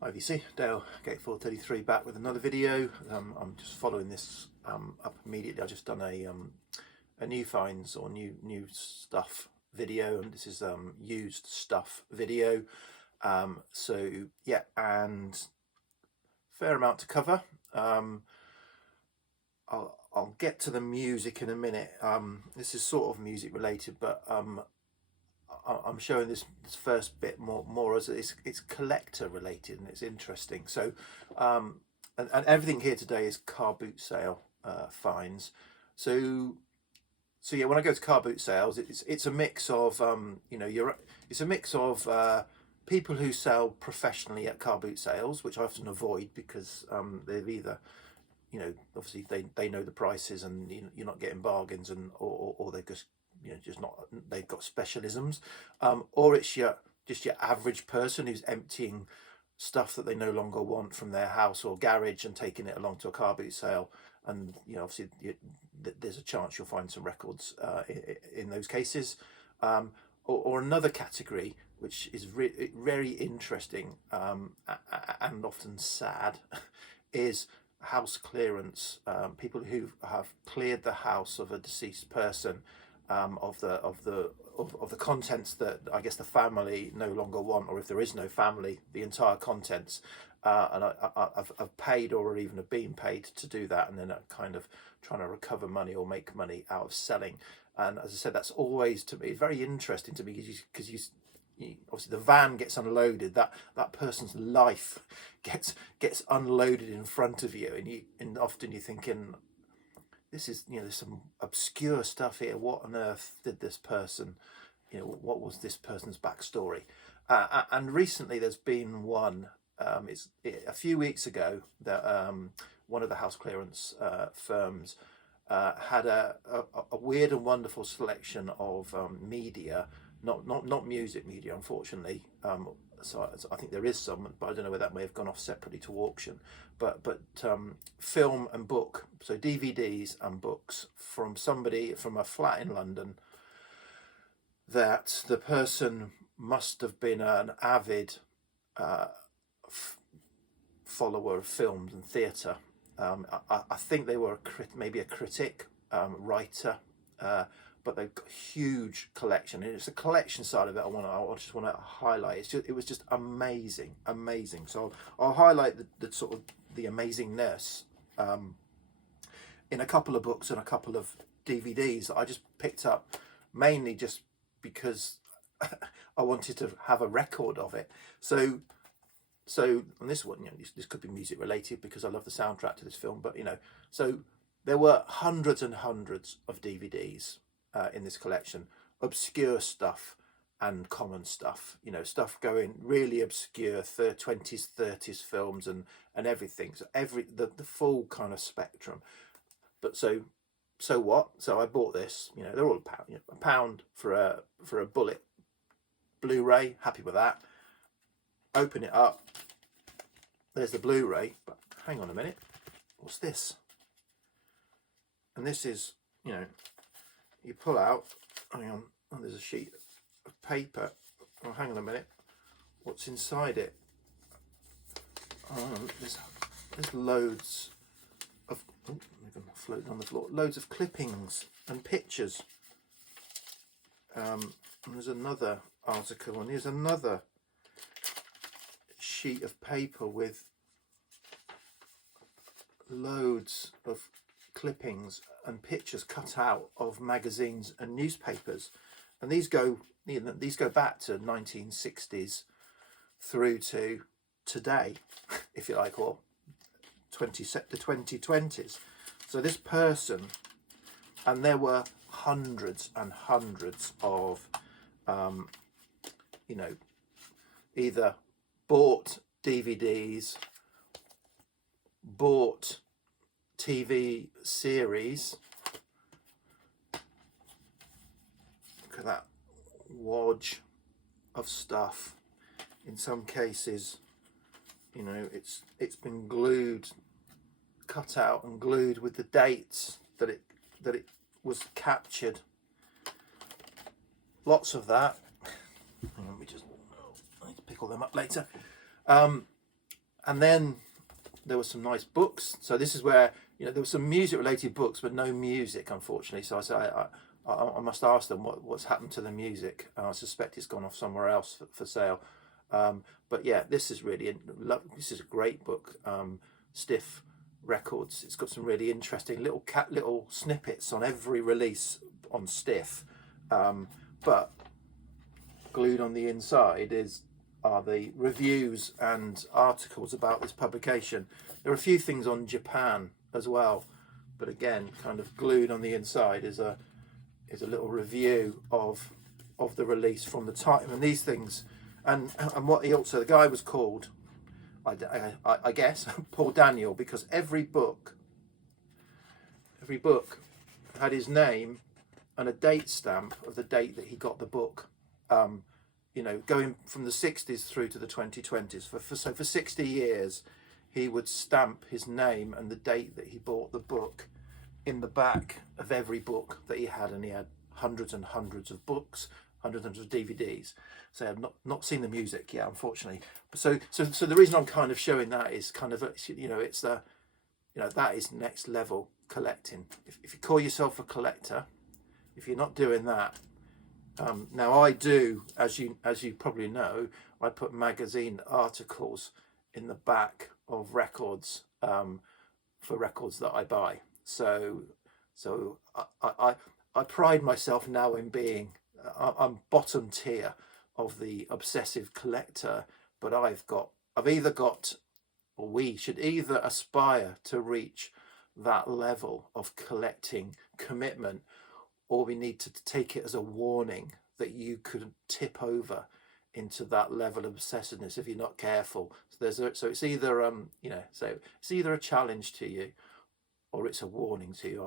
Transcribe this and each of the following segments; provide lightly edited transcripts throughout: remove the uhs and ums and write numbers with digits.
Hi VC, Dale, Gate433 back with another video. I'm just following this up immediately. I've just done a new finds or new stuff video, and this is used stuff video. So yeah, and fair amount to cover. I'll get to the music in a minute. This is sort of music related, but I'm showing this first bit more as it's collector related, and it's interesting. So and everything here today is car boot sale finds. So yeah, when I go to car boot sales, it's a mix of it's a mix of people who sell professionally at car boot sales, which I often avoid because they've either, obviously they know the prices, and you're not getting bargains, and or they're just not, they've got specialisms, or it's just your average person who's emptying stuff that they no longer want from their house or garage and taking it along to a car boot sale. And obviously there's a chance you'll find some records in those cases. Or another category which is very interesting and often sad is house clearance. People who have cleared the house of a deceased person of the contents that I guess the family no longer want, or if there is no family, the entire contents. And I've paid or even have been paid to do that, and then kind of trying to recover money or make money out of selling. And as I said, that's always, to me, very interesting to me, because you obviously the van gets unloaded, that person's life gets unloaded in front of you, and often you're thinking, this is, there's some obscure stuff here. What on earth did this person, what was this person's backstory? And recently there's been one, a few weeks ago, that one of the house clearance firms had a weird and wonderful selection of media, not music media, unfortunately. So I think there is some, but I don't know whether that may have gone off separately to auction. But film and book, so DVDs and books from somebody from a flat in London, that the person must have been an avid follower of films and theatre. I think they were maybe a critic, writer, but they've got a huge collection, and it's the collection side of it I just want to highlight. It was just amazing. So I'll highlight the sort of the amazingness in a couple of books and a couple of DVDs that I just picked up, mainly just because I wanted to have a record of it. So on this one, this could be music related because I love the soundtrack to this film, but so there were hundreds and hundreds of DVDs in this collection, obscure stuff and common stuff, stuff going really obscure, 20s 30s films and everything, so the full kind of spectrum. But so what, so I bought this, they're all a pound for a bullet Blu-ray. Happy with that. Open it up, there's the Blu-ray, but hang on a minute, what's this? And this is, you pull out, hang on, oh, there's a sheet of paper. Oh, hang on a minute, what's inside it? There's loads of, they're floating on the floor, loads of clippings and pictures. And there's another article, and here's another sheet of paper with loads of clippings and pictures cut out of magazines and newspapers, and these go back to 1960s through to today, if you like, or the 2020s. So this person, and there were hundreds and hundreds of either bought DVDs, bought TV series. Look at that wodge of stuff. In some cases, it's been glued, cut out and glued with the dates that it was captured. Lots of that. Let me just pick all them up later. And then there were some nice books. So this is where, there were some music related books, but no music, unfortunately. So I said, I must ask them what's happened to the music. And I suspect it's gone off somewhere else for sale. But yeah, this is this is a great book. Stiff Records. It's got some really interesting little snippets on every release on Stiff. But glued on the inside are the reviews and articles about this publication. There are a few things on Japan as well, but again, kind of glued on the inside is a little review of the release from the time and these things, and what the guy was called, I guess, Paul Daniel, because every book had his name and a date stamp of the date that he got the book. Going from the 60s through to the 2020s. So for 60 years, he would stamp his name and the date that he bought the book in the back of every book that he had, and he had hundreds and hundreds of books, hundreds and hundreds of DVDs. So I've not seen the music yet, unfortunately. So the reason I'm kind of showing that is kind of, it's that is next level collecting. If you call yourself a collector, if you're not doing that. Now I do, as you probably know, I put magazine articles in the back of records, for records that I buy. So I pride myself now in being, I'm bottom tier of the obsessive collector, but we should either aspire to reach that level of collecting commitment, or we need to take it as a warning that you could tip over into that level of obsessiveness if you're not careful. So it's either it's either a challenge to you, or it's a warning to you.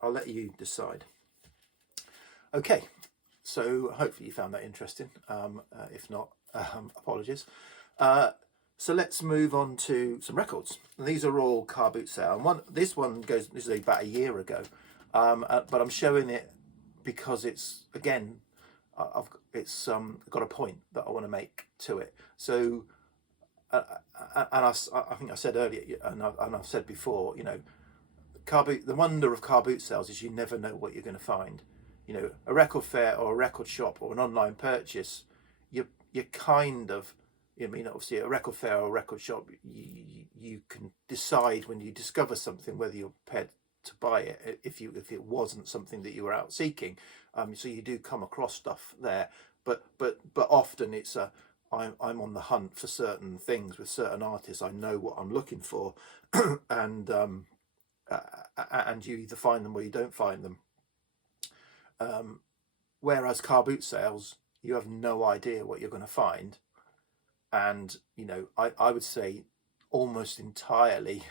I'll let you decide. Okay, so hopefully you found that interesting. If not, apologies. So let's move on to some records. These are all car boot sale, and this is about a year ago. But I'm showing it because it's, again, it's got a point that I want to make to it. So, and I think I said earlier, and I've said before, the wonder of car boot sales is you never know what you're going to find. A record fair or a record shop or an online purchase, you're kind of, obviously a record fair or a record shop, you can decide when you discover something whether you're prepared to buy it if it wasn't something that you were out seeking. So you do come across stuff there, but often it's I'm on the hunt for certain things with certain artists. I know what I'm looking for, and you either find them or you don't find them. Whereas car boot sales, you have no idea what you're going to find, and I would say almost entirely.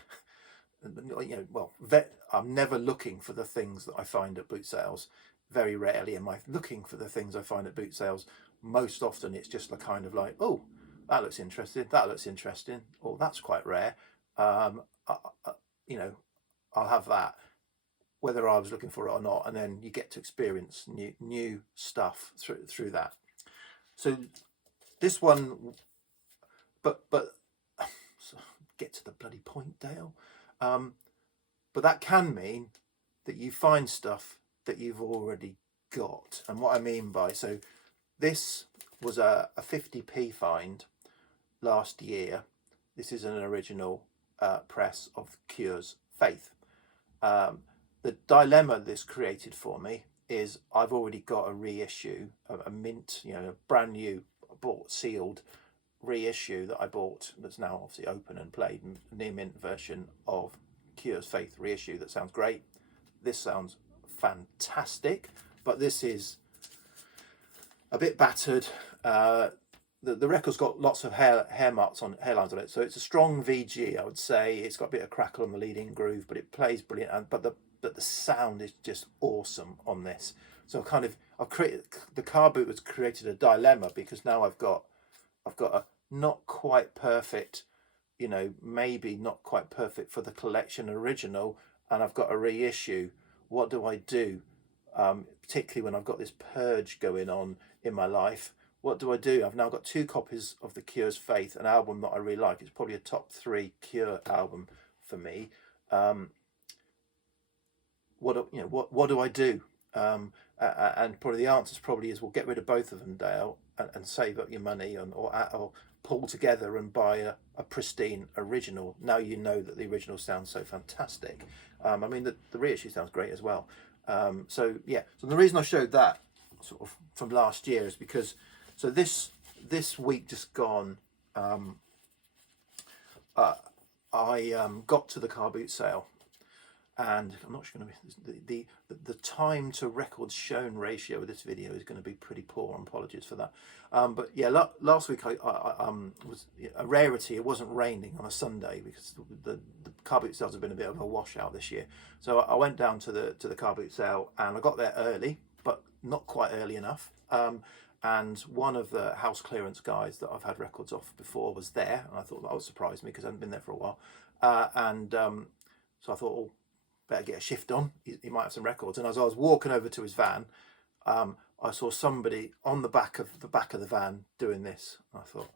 I'm never looking for the things that I find at boot sales. Very rarely am I looking for the things I find at boot sales. Most often it's just kind of like, oh, that looks interesting. That looks interesting. Oh, that's quite rare. I'll have that, whether I was looking for it or not. And then you get to experience new stuff through that. So this one, but get to the bloody point, Dale. But that can mean that you find stuff that you've already got. And what I mean by, so this was a 50p find last year. This is an original press of Cure's Faith. The dilemma this created for me is I've already got a reissue, a mint, a brand new, bought, sealed reissue that I bought that's now obviously open and played, near mint version of Cure's Faith reissue that sounds great. This sounds fantastic, but this is a bit battered. The record's got lots of hairlines on it, so it's a strong VG, I would say. It's got a bit of crackle on the leading groove, but it plays brilliant. But the sound is just awesome on this. So I've created, the car boot has created a dilemma, because now I've got a not quite perfect, maybe not quite perfect for the collection original, and I've got a reissue. What do I do? Particularly when I've got this purge going on in my life, what do I do? I've now got 2 copies of The Cure's Faith, an album that I really like. It's probably a top 3 Cure album for me. What do I do? And probably the answer probably is, well, get rid of both of them, Dale, and save up your money, or pull together and buy a pristine original. Now you know that the original sounds so fantastic. I mean, the reissue sounds great as well. So the reason I showed that sort of from last year is because, so this week just gone, I got to the car boot sale, and I'm not sure going to be the time to records shown ratio of this video is going to be pretty poor. Apologies for that. But yeah, last week I was a rarity. It wasn't raining on a Sunday because the car boot sales have been a bit of a washout this year. So I went down to the car boot sale, and I got there early, but not quite early enough. And one of the house clearance guys that I've had records off before was there, and I thought that would surprise me because I hadn't been there for a while. So I thought, oh, better get a shift on. He might have some records. And as I was walking over to his van, I saw somebody on the back of the van doing this. And I thought,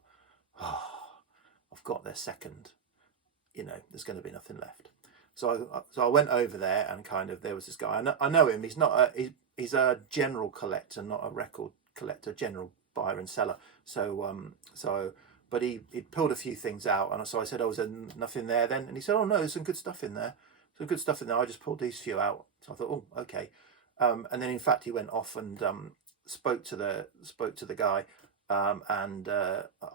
oh, I've got their second. There's going to be nothing left. So I went over there, and kind of, there was this guy. I know him. He's not he's a general collector, not a record collector, general buyer and seller. But he pulled a few things out, and so I said, oh, is there nothing there then? And he said, oh no, there's some good stuff in there. I just pulled these few out. So I thought, oh, okay. And then in fact he went off and spoke to the guy, and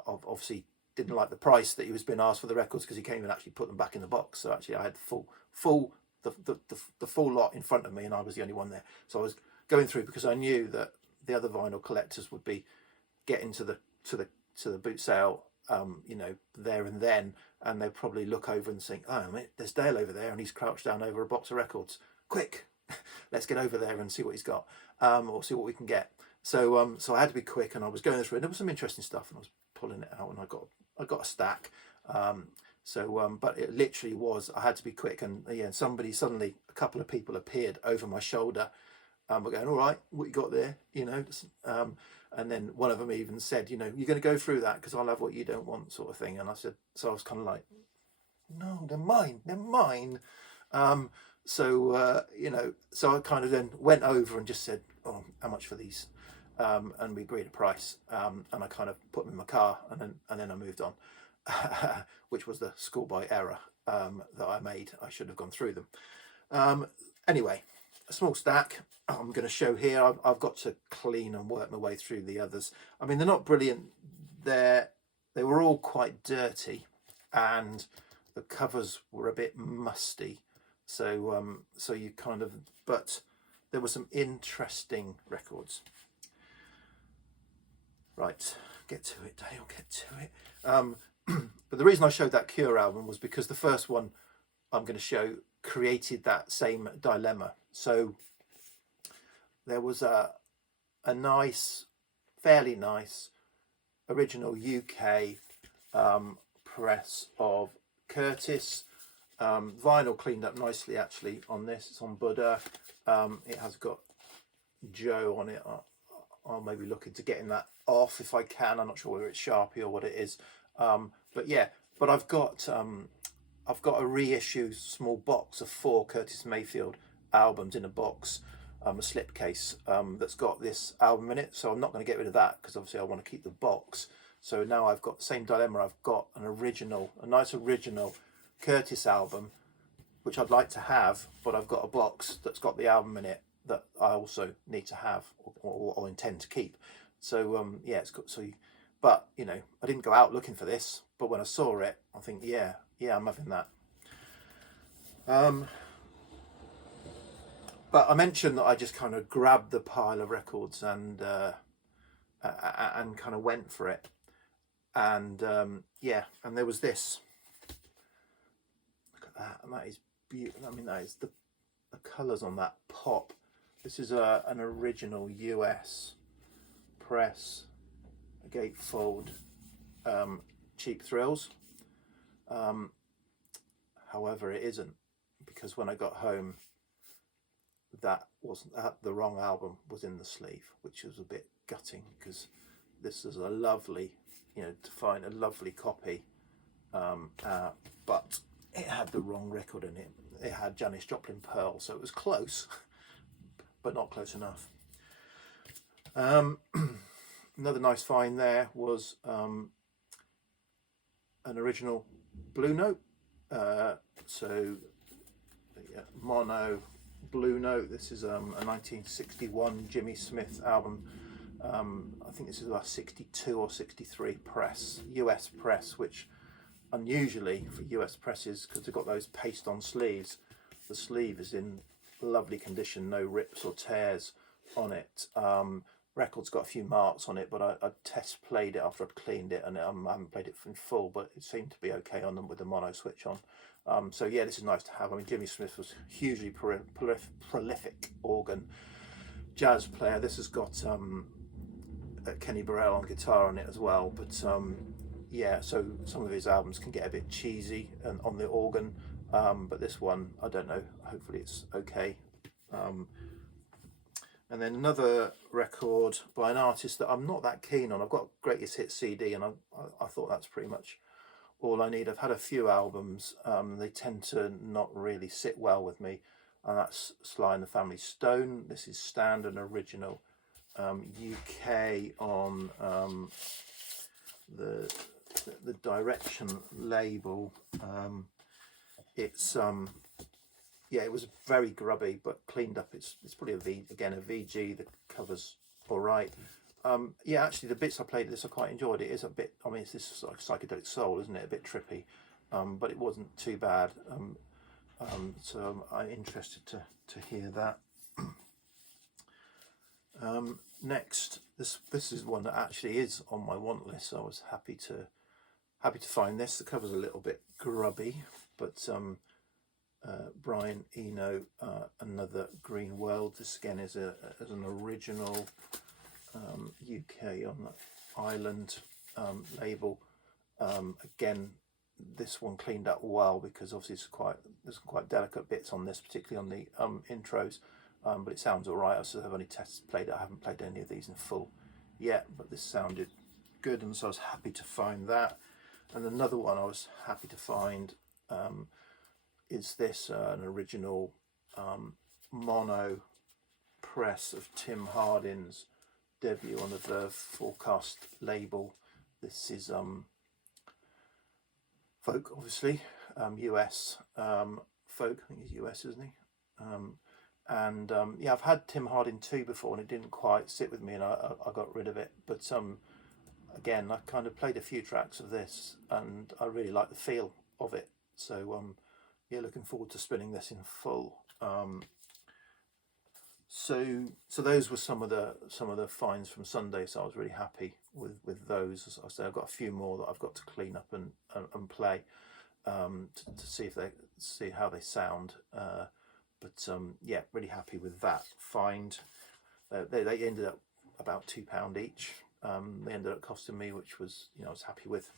obviously didn't like the price that he was being asked for the records, because he came and actually put them back in the box. So actually I had the full lot in front of me, and I was the only one there. So I was going through, because I knew that the other vinyl collectors would be getting to the boot sale, there and then, and they'd probably look over and think, oh, mate, there's Dale over there, and he's crouched down over a box of records. Quick, let's get over there and see what he's got, or see what we can get. So I had to be quick, and I was going through, and there was some interesting stuff, and I was pulling it out, and I got a stack. But it literally was, I had to be quick, and somebody suddenly, a couple of people appeared over my shoulder. We're going, all right, what you got there, and then one of them even said, you're going to go through that because I'll have what you don't want, sort of thing. And I said, so I was kind of like, no, they're mine. So I kind of then went over and just said, oh, how much for these? And we agreed a price. And I kind of put them in my car, and then I moved on, which was the schoolboy error that I made. I should have gone through them. Anyway, a small stack I'm going to show here. I've got to clean and work my way through the others. I mean, they're not brilliant. They were all quite dirty, and the covers were a bit musty. So you kind of, but there were some interesting records. Right, get to it, Dale, get to it. But the reason I showed that Cure album was because the first one I'm going to show created that same dilemma. So there was a nice, fairly nice original UK press of Curtis, vinyl cleaned up nicely actually on this. It's on Buddha. It has got Joe on it. I'll maybe look into getting that off if I can. I'm not sure whether it's Sharpie or what it is. But I've got a reissue small box of 4 Curtis Mayfield albums in a box, a slipcase that's got this album in it. So I'm not going to get rid of that, because obviously I want to keep the box. So now I've got the same dilemma. I've got a nice original Curtis album, which I'd like to have, but I've got a box that's got the album in it that I also need to have or intend to keep. So it's got, but I didn't go out looking for this, but when I saw it, I think, yeah, I'm having that. But I mentioned that I just kind of grabbed the pile of records and kind of went for it. And and there was this. Look at that, and that is beautiful. I mean, that is the colours on that pop. This is an original US press, a gatefold, Cheap Thrills. However, it isn't, because when I got home, that wasn't the wrong album was in the sleeve, which was a bit gutting, because this is a lovely, to find a lovely copy, but it had the wrong record in it. It had Janis Joplin Pearl, so it was close, but not close enough. Another nice find there was an original Blue Note. So mono Blue Note. This is a 1961 Jimmy Smith album. I think this is about 62 or 63 press, US press, which unusually for US presses, because they've got those paste on sleeves, the sleeve is in lovely condition, no rips or tears on it. Record's got a few marks on it, but I test played it after I'd cleaned it, and I haven't played it in full, but it seemed to be okay on them with the mono switch on. So yeah, this is nice to have. I mean, Jimmy Smith was hugely prolific organ jazz player. This has got Kenny Burrell on guitar on it as well, but yeah, so some of his albums can get a bit cheesy and on the organ, but this one, I don't know, hopefully it's okay. And then another record by an artist that I'm not that keen on. I've got Greatest Hits CD, and I thought that's pretty much all I need. I've had a few albums, they tend to not really sit well with me, and that's Sly and the Family Stone. This is standard original, UK on the Direction label. It's yeah, it was very grubby but cleaned up. It's probably a VG. The cover's all right. Yeah, actually the bits I played of this I quite enjoyed. It is a bit, I mean, it's this like psychedelic soul, isn't it? A bit trippy, but it wasn't too bad. So I'm interested to hear that. Next, this is one that actually is on my want list. So I was happy to find this. The cover's a little bit grubby, but Brian Eno, Another Green World. This again is an original UK on the Island label. Again, this one cleaned up well, because obviously there's quite delicate bits on this, particularly on the intros. But it sounds all right. I've only played it. I haven't played any of these in full yet, but this sounded good, and so I was happy to find that. And another one I was happy to find is this, an original mono press of Tim Hardin's debut on the Verve Forecast label. This is folk, obviously, US folk. I think he's US, isn't he? And yeah, I've had Tim Hardin 2 before, and it didn't quite sit with me, and I got rid of it. But again, I kind of played a few tracks of this, and I really like the feel of it. So yeah, looking forward to spinning this in full. So those were some of the finds from Sunday. So I was really happy with those. As I say, I've got a few more that I've got to clean up and play to see how they sound. But yeah, really happy with that find. They ended up about £2 each. They ended up costing me, which was, I was happy with.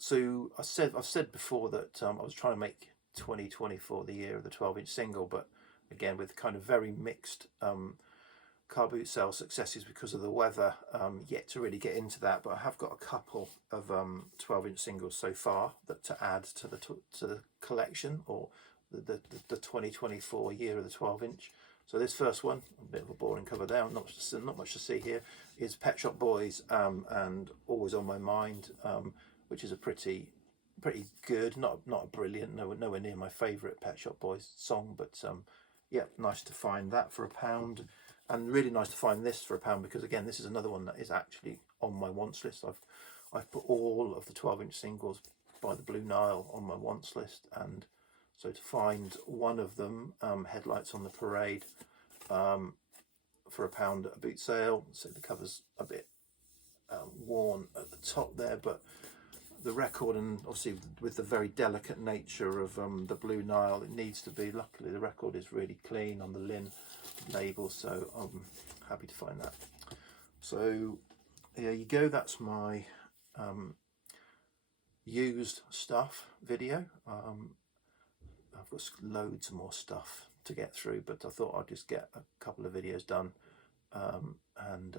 So I've said before that I was trying to make 2024 the year of the 12-inch single, but again with kind of very mixed car boot sale successes because of the weather. Yet to really get into that, but I have got a couple of 12-inch singles so far that to add to the collection, or the 2024 year of the 12-inch. So this first one, a bit of a boring cover there, not much to see here, is Pet Shop Boys and Always on My Mind, which is a pretty good, not a brilliant, nowhere near my favourite Pet Shop Boys song, but yeah, nice to find that for £1, and really nice to find this for £1, because again, this is another one that is actually on my wants list. I've put all of the 12-inch singles by the Blue Nile on my wants list, and so to find one of them, Headlights on the Parade, for £1 at a boot sale. So the cover's a bit worn at the top there, but the record, and obviously with the very delicate nature of the Blue Nile, it needs to be. Luckily the record is really clean on the Lin label, so I'm happy to find that. So there you go, that's my used stuff video. I've got loads more stuff to get through, but I thought I'd just get a couple of videos done and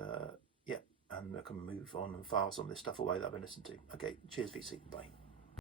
yeah, and I can move on and file some of this stuff away that I've been listening to. Okay, cheers, VC. Bye.